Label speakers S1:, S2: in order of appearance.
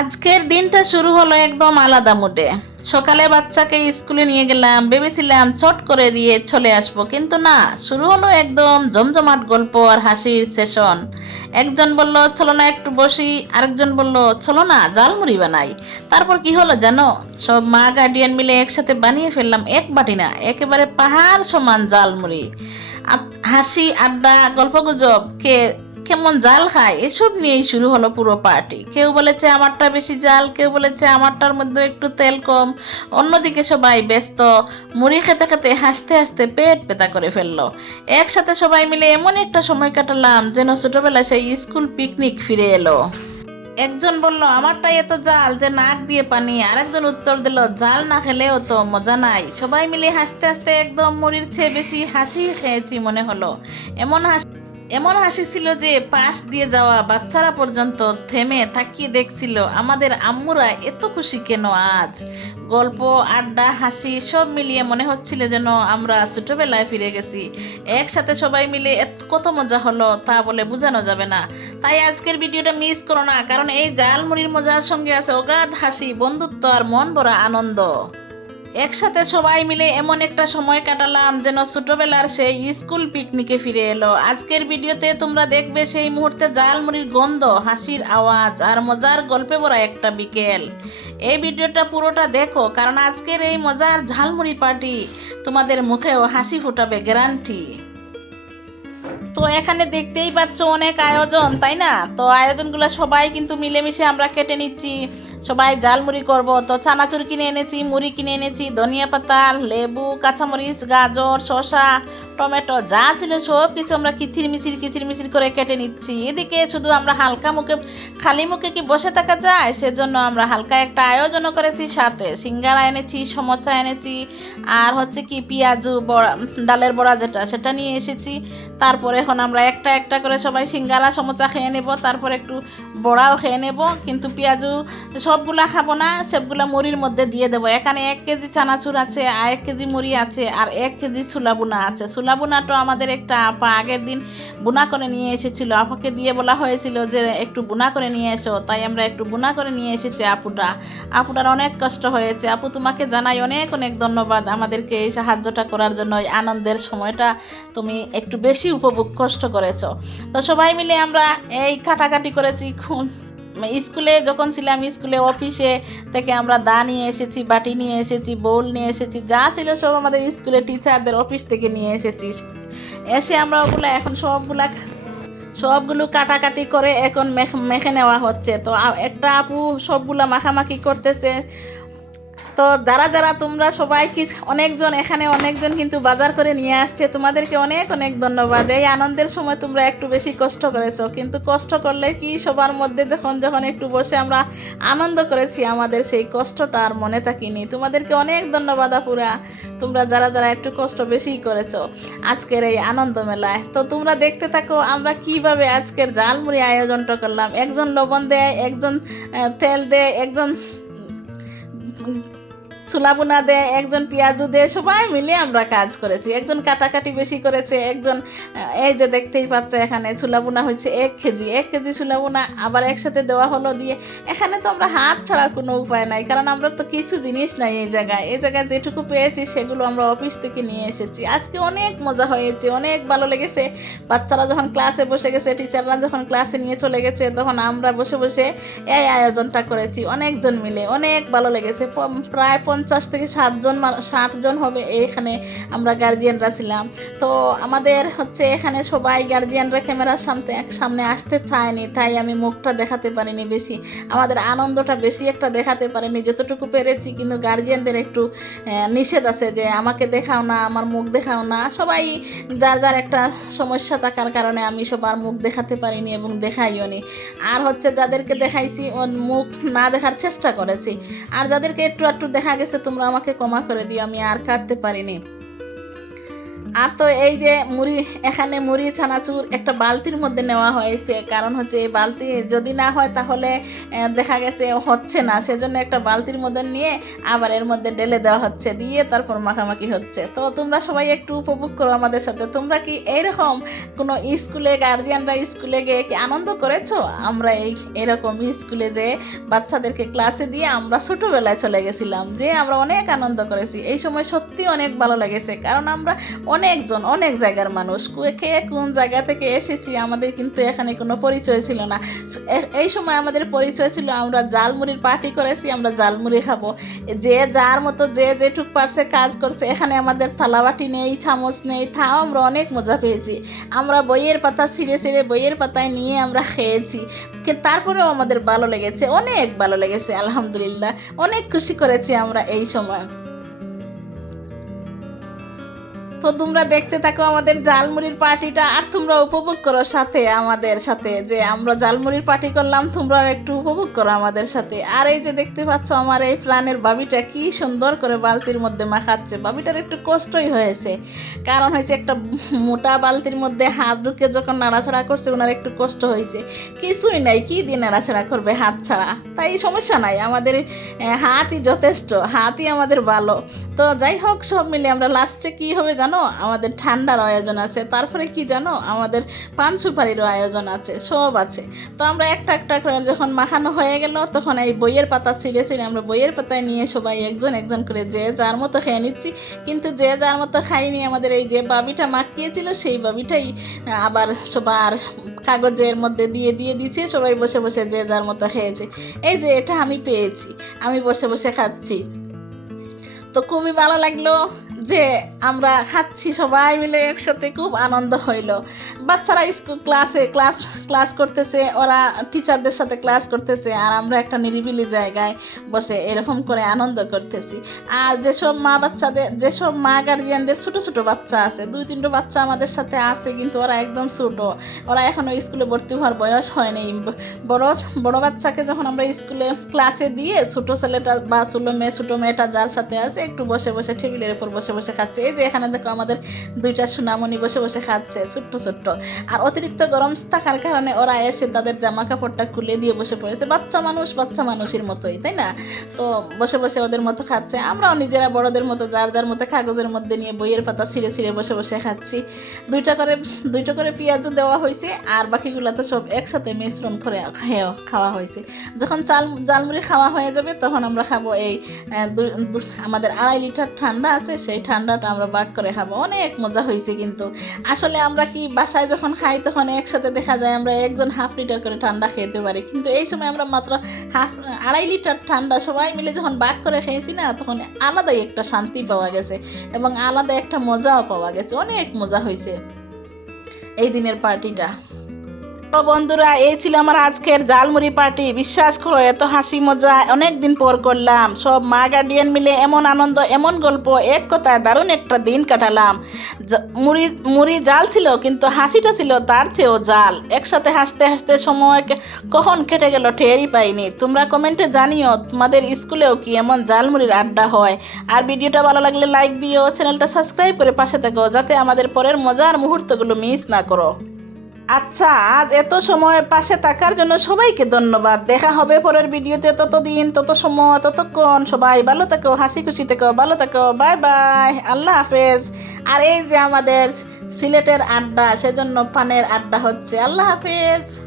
S1: আজকের দিনটা শুরু হলো একদম আলাদা মুডে। সকালে বাচ্চাকে স্কুলে নিয়ে গেলাম, ভেবেছিলাম চট করে দিয়ে চলে আসব, কিন্তু না, শুরু হলো একদম জমজমাট গল্প আর হাসির সেশন। একজন বলল, চলো না একটু বসি। আরেকজন বলল, চলো না জালমুড়ি বানাই। তারপর কি হলো জানো? সব মা গার্ডিয়ান মিলে একসাথে বানিয়ে ফেললাম এক বাটি না, একেবারে পাহাড় সমান জালমুড়ি হাসি, আড্ডা, গল্পগুজব, কে কেমন জাল খায়? এসব নিয়েই শুরু হলো পুরো পার্টি। কেউ বলেছে আমারটা বেশি জাল, কেউ বলেছে আমারটার মধ্যে একটু তেল কম। অন্যদিকে সবাই ব্যস্ত, মুড়ি খেতে খেতে হাসতে হাসতে পেট পেতা করে ফেলল। একসাথে সবাই মিলে এমন একটা সময় কাটালাম যেন ছোটবেলায় সেই স্কুল পিকনিক ফিরে এলো। একজন বলল, আমারটাই এত জাল যে নাক দিয়ে পানি। আরেকজন উত্তর দিল, জাল না খেলেও তো মজা নাই। সবাই মিলে হাসতে হাসতে একদম মুড়ির চেয়ে বেশি হাসি খেয়েছি মনে হলো। এমন হাসি এমন হাসি ছিল যে পাশ দিয়ে যাওয়া বাচ্চারা পর্যন্ত থেমে থাকিয়ে দেখছিল, আমাদের আম্মুরা এত খুশি কেন আজ? গল্প, আড্ডা, হাসি সব মিলিয়ে মনে হচ্ছিল যেন আমরা ছোটবেলায় ফিরে গেছি। একসাথে সবাই মিলে এত কত মজা হলো তা বলে বোঝানো যাবে না। তাই আজকের ভিডিওটা মিস করো না, কারণ এই জালমুড়ির মজার সঙ্গে আছে অগাধ হাসি, বন্ধুত্ব আর মন ভরা আনন্দ। একসাথে সবাই মিলে এমন একটা সময় কাটালাম যেন ছোটবেলার সেই স্কুল পিকনিকে ফিরে এলো। আজকের ভিডিওতে তোমরা দেখবে সেই মুহূর্তে জালমুড়ির গন্ধ, হাসির আওয়াজ আর মজার গল্পে ভরা একটা বিকেল। এই ভিডিওটা পুরোটা দেখো, কারণ আজকের এই মজার ঝালমুড়ি পার্টি তোমাদের মুখেও হাসি ফোটাবে গ্যারান্টি তো এখানে দেখতেই পাচ্ছ অনেক আয়োজন, তাই না? তো আয়োজনগুলো সবাই কিন্তু মিলেমিশে আমরা কেটে নিচ্ছি। সবাই জালমুড়ি করব। তো চানাচুর কিনে এনেছি, মুড়ি কিনে এনেছি, ধনিয়া পাতা, লেবু, কাঁচামরিচ, গাজর, শসা টমেটো যা ছিল সব কিছু আমরা কিচির মিচির কিচির মিচির করে কেটে নিচ্ছি। এদিকে শুধু আমরা হালকা মুখে, খালি মুখে কি বসে থাকা যায়? সেজন্য আমরা হালকা একটা আয়োজনও করেছি, সাথে সিঙ্গারা এনেছি, সমোসা এনেছি, আর হচ্ছে কি পেঁয়াজু বড়া, ডালের বড়া যেটা, সেটা নিয়ে এসেছি। তারপরে এখন আমরা একটা একটা করে সবাই সিঙ্গারা, সমোসা খেয়ে নেব, তারপর একটু বড়াও খেয়ে নেব। কিন্তু পেঁয়াজু সবগুলা খাব না, সবগুলা মুড়ির মধ্যে দিয়ে দেবো। এখানে এক কেজি চানাচুর আছে, আর এক কেজি মুড়ি আছে, আর এক কেজি ছোলা বুনা আছে। ছোলা বুনাটা আমাদের একটা আপা আগের দিন বুনা করে নিয়ে এসেছিল। আপাকে দিয়ে বলা হয়েছিল যে, একটু বুনা করে নিয়ে এসো। তাই আমরা একটু বুনা করে নিয়ে এসেছি আপুটা। আপুটার অনেক কষ্ট হয়েছে। আপু তোমাকে জানাই অনেক অনেক ধন্যবাদ আমাদেরকে এই সাহায্যটা করার জন্য। এই আনন্দের সময়টা তুমি একটু বেশি উপভোগ কষ্ট করেছ। তো সবাই মিলে আমরা এই কাটাকাটি করেছি খুন স্কুলে যখন ছিলাম, স্কুলে অফিসে থেকে আমরা দা নিয়ে এসেছি, বাটি নিয়ে এসেছি, বোল নিয়ে এসেছি, যা ছিল সব আমাদের স্কুলে টিচারদের অফিস থেকে নিয়ে এসেছি। এসে আমরা ওগুলো এখন সবগুলা সবগুলো কাটাকাটি করে এখন মেখ- নেওয়া হচ্ছে। তো একটা আপু সবগুলো মাখামাখি করতেছে। তো যারা যারা তোমরা সবাই কি অনেকজন এখানে অনেকজন কিন্তু বাজার করে নিয়ে আসছে, তোমাদেরকে অনেক অনেক ধন্যবাদ। এই আনন্দের সময় তোমরা একটু বেশি কষ্ট করেছ, কিন্তু কষ্ট করলে কি সবার মধ্যে যখন যখন একটু বসে আমরা আনন্দ করেছি, আমাদের সেই কষ্টটা আর মনে থাকিনি। তোমাদেরকে অনেক ধন্যবাদ আপুরা, তোমরা যারা যারা একটু কষ্ট বেশিই করেছ আজকের এই আনন্দ মেলায়। তো তোমরা দেখতে থাকো আমরা কীভাবে আজকের জালমুড়ি আয়োজনটা করলাম। একজন লবণ দেয়, একজন তেল দেয়, একজন চুলাবুনা দেয়, একজন পেঁয়াজু দেয়, সবাই মিলে আমরা কাজ করেছি। একজন কাটাকাটি বেশি করেছে, একজন এই যে দেখতেই পাচ্ছ এখানে চুলাবুনা হয়েছে, এক কেজি এক কেজি চুলাবুনা আবার একসাথে দেওয়া হলো দিয়ে, এখানে তো আমরা হাত ছাড়া কোনো উপায় নাই, কারণ আমরা তো কিছু জিনিস নাই এই জায়গায়। এই জায়গায় যেটুকু পেয়েছি সেগুলো আমরা অফিস থেকে নিয়ে এসেছি। আজকে অনেক মজা হয়েছে, অনেক ভালো লেগেছে। বাচ্চারা যখন ক্লাসে বসে গেছে টিচাররা যখন ক্লাসে নিয়ে চলে গেছে, তখন আমরা বসে বসে এই আয়োজনটা করেছি, অনেকজন মিলে, অনেক ভালো লেগেছে। প্রায় পঞ্চাশ থেকে ষাটজন ষাট জন হবে এখানে আমরা গার্জিয়ানরা ছিলাম। তো আমাদের হচ্ছে এখানে সবাই গার্জিয়ানরা ক্যামেরার সামনে সামনে আসতে চায়নি, তাই আমি মুখটা দেখাতে পারিনি বেশি। আমাদের আনন্দটা বেশি একটা দেখাতে পারিনি, যতটুকু পেরেছি, কিন্তু গার্জিয়ানদের একটু নিষেধ আছে যে আমাকে দেখাও না, আমার মুখ দেখাও না। সবাই যার যার একটা সমস্যা থাকার কারণে আমি সবার মুখ দেখাতে পারিনি এবং দেখাইও নি। আর হচ্ছে যাদেরকে দেখাইছি মুখ না দেখার চেষ্টা করেছি। আর যাদেরকে একটু একটু দেখা গেছে তোমরা আমাকে ক্ষমা করে দিও আমি আর কাটতে পারিনি। আর তো এই যে মুড়ি, এখানে মুড়ি, ছানাচুর একটা বালতির মধ্যে নেওয়া হয়েছে। কারণ হচ্ছে এই বালতি যদি না হয় তাহলে দেখা গেছে হচ্ছে না। সেজন্য একটা বালতির মধ্যে নিয়ে আবার এর মধ্যে ঢেলে দেওয়া হচ্ছে। দিয়ে তারপর মাখামাখি হচ্ছে। তো তোমরা সবাই একটু উপভোগ করো আমাদের সাথে। তোমরা কি এইরকম কোনো স্কুলে, গার্জিয়ানরা স্কুলে গিয়ে কি আনন্দ করেছ? আমরা এই এরকম স্কুলে যে বাচ্চাদেরকে ক্লাসে দিয়ে আমরা ছোটোবেলায় চলে গেছিলাম, যে আমরা অনেক আনন্দ করেছি। এই সময় সত্যি অনেক ভালো লেগেছে। কারণ আমরা অনেকজন, অনেক জায়গার মানুষ। কে কোন জায়গা থেকে এসেছি আমাদের কিন্তু এখানে কোনো পরিচয় ছিল না। এই সময় আমাদের পরিচয় ছিল, আমরা জালমুড়ির পার্টি করেছি, আমরা জালমুড়ি খাব। যে যার মতো যে যেটুক পারছে কাজ করছে, এখানে আমাদের থালাবাটি নেই, চামচ নেই, তাও আমরা অনেক মজা পেয়েছি। আমরা বইয়ের পাতা ছিঁড়ে ছিঁড়ে বইয়ের পাতায় নিয়ে আমরা খেয়েছি। তারপরেও আমাদের ভালো লেগেছে, অনেক ভালো লেগেছে, আলহামদুলিল্লাহ। অনেক খুশি করেছি আমরা এই সময়। তো তোমরা দেখতে থাকো আমাদের জালমুড়ির পার্টিটা, আর তোমরা উপভোগ করো সাথে আমাদের সাথে। যে আমরা জালমুড়ির পার্টি করলাম, তোমরাও একটু উপভোগ করো আমাদের সাথে। আর এই যে দেখতে পাচ্ছ আমার এই প্রাণের বাবিটা, কি সুন্দর করে বালতির মধ্যে মাখাচ্ছে। বাবিটার একটু কষ্টই হয়েছে। কারণ হয়েছে একটা মোটা বালতির মধ্যে হাত ঢুকে যখন নাড়াছাড়া করছে, ওনার একটু কষ্ট হয়েছে। কিছুই নাই, কি দিয়ে নাড়াছাড়া করবে হাত ছাড়া? তাই সমস্যা নাই, আমাদের হাতই যথেষ্ট, হাতই আমাদের ভালো। তো যাই হোক, সব মিলে আমরা লাস্টে কি হবে জানো? আমাদের ঠান্ডার আয়োজন আছে, তারপরে কি জানো? আমাদের পান সুপারিরও আয়োজন আছে, সব আছে। তো আমরা একটা একটা করে যখন মাখানো হয়ে গেল, তখন এই বইয়ের পাতা ছিঁড়ে ছিঁড়ে আমরা বইয়ের পাতায় নিয়ে সবাই একজন একজন করে যে যার মতো খেয়ে নিচ্ছি। কিন্তু যে যার মতো খাইনি আমাদের এই যে বাবিটা মাখিয়েছিল, সেই বাবিটাই আবার সবার কাগজের মধ্যে দিয়ে দিয়ে দিয়েছে সবাই বসে বসে যে যার মতো খেয়েছে। এই যে এটা আমি পেয়েছি, আমি বসে বসে খাচ্ছি। তো খুবই ভালো লাগল। যে আমরা খাচ্ছি সবাই মিলে একসাথে, খুব আনন্দ হইল। বাচ্চারা স্কুল ক্লাসে ক্লাস ক্লাস করতেছে, ওরা টিচারদের সাথে ক্লাস করতেছে, আর আমরা একটা নিরিবিলি জায়গায় বসে এরকম করে আনন্দ করতেছি। আর যেসব মা বাচ্চাদের, যেসব মা গার্জিয়ানদের ছোটো ছোটো বাচ্চা আছে, দুই তিনটে বাচ্চা আমাদের সাথে আছে, কিন্তু ওরা একদম ছোটো। ওরা এখনও স্কুলে ভর্তি হওয়ার বয়স হয়নি বড় বড় বাচ্চাকে যখন আমরা স্কুলে ক্লাসে দিয়ে ছোটো ছেলেটা বা ছোটো মেয়ে, ছোটো মেয়েটা যার সাথে আছে, একটু বসে বসে টেবিলের উপর বসে বসে বসে খাচ্ছে। এই যে এখানে দেখো আমাদের দুইটা সোনামণি বসে বসে খাচ্ছে, ছোট্ট ছোট্ট। আর অতিরিক্ত গরম থাকার কারণে ওরা এসে তাদের জামা কাপড়টা খুলে দিয়ে বসে পড়েছে। বাচ্চা মানুষ, বাচ্চা মানুষের মতোই, তাই না? তো বসে বসে ওদের মতো খাচ্ছে। আমরাও নিজেরা বড়দের মতো, যার যার মতো কাগজের মধ্যে নিয়ে বইয়ের পাতা ছিঁড়ে ছিঁড়ে বসে বসে খাচ্ছি। দুইটা করে দুইটা করে পেঁয়াজও দেওয়া হয়েছে, আর বাকিগুলো তো সব একসাথে মিশ্রণ করে খাওয়া হয়েছে। যখন চাল জালমুড়ি খাওয়া হয়ে যাবে, তখন আমরা খাব এই আমাদের আড়াই লিটার ঠান্ডা আছে, সেই ঠান্ডাটা আমরা বাক করে খাব। অনেক মজা হয়েছে কিন্তু। আসলে আমরা কি বাসায় যখন খাই তখন একসাথে দেখা যায় আমরা একজন হাফ লিটার করে ঠান্ডা খেতে পারি। কিন্তু এই সময় আমরা মাত্র হাফ, আড়াই লিটার ঠান্ডা সবাই মিলে যখন বাক করে খেয়েছি না, তখন আলাদাই একটা শান্তি পাওয়া গেছে এবং আলাদা একটা মজাও পাওয়া গেছে। অনেক মজা হয়েছে এই দিনের পার্টিটা। তো বন্ধুরা, এই ছিল আমার আজকের জালমুড়ি পার্টি। বিশ্বাস করো, এত হাসি মজা অনেক দিন পর করলাম। সব মা গার্ডিয়ান মিলে এমন আনন্দ, এমন গল্প, এক কথায় দারুণ একটা দিন কাটালাম। মুড়ি মুড়ি জাল ছিল, কিন্তু হাসিটা ছিল তার চেয়েও জাল একসাথে হাসতে হাসতে সময় কখন কেটে গেল টেরই পাইনি। তোমরা কমেন্টে জানিও, তোমাদের স্কুলেও কি এমন জালমুড়ির আড্ডা হয়। আর ভিডিওটা ভালো লাগলে লাইক দিও, চ্যানেলটা সাবস্ক্রাইব করে পাশে থাকো, যাতে আমাদের পরের মজার মুহূর্তগুলো মিস না করো। আচ্ছা আজ এত সময় পাশে থাকার জন্য সবাইকে ধন্যবাদ। দেখা হবে পরের ভিডিওতে। ততদিন তত সময় ততক্ষণ সবাই ভালো থাকো, হাসি খুশি থেকো, ভালো থাকো, বাই বাই, আল্লাহ হাফেজ। আর এই যে আমাদের সিলেটের আড্ডা, সেজন্য পানের আড্ডা হচ্ছে। আল্লাহ হাফেজ।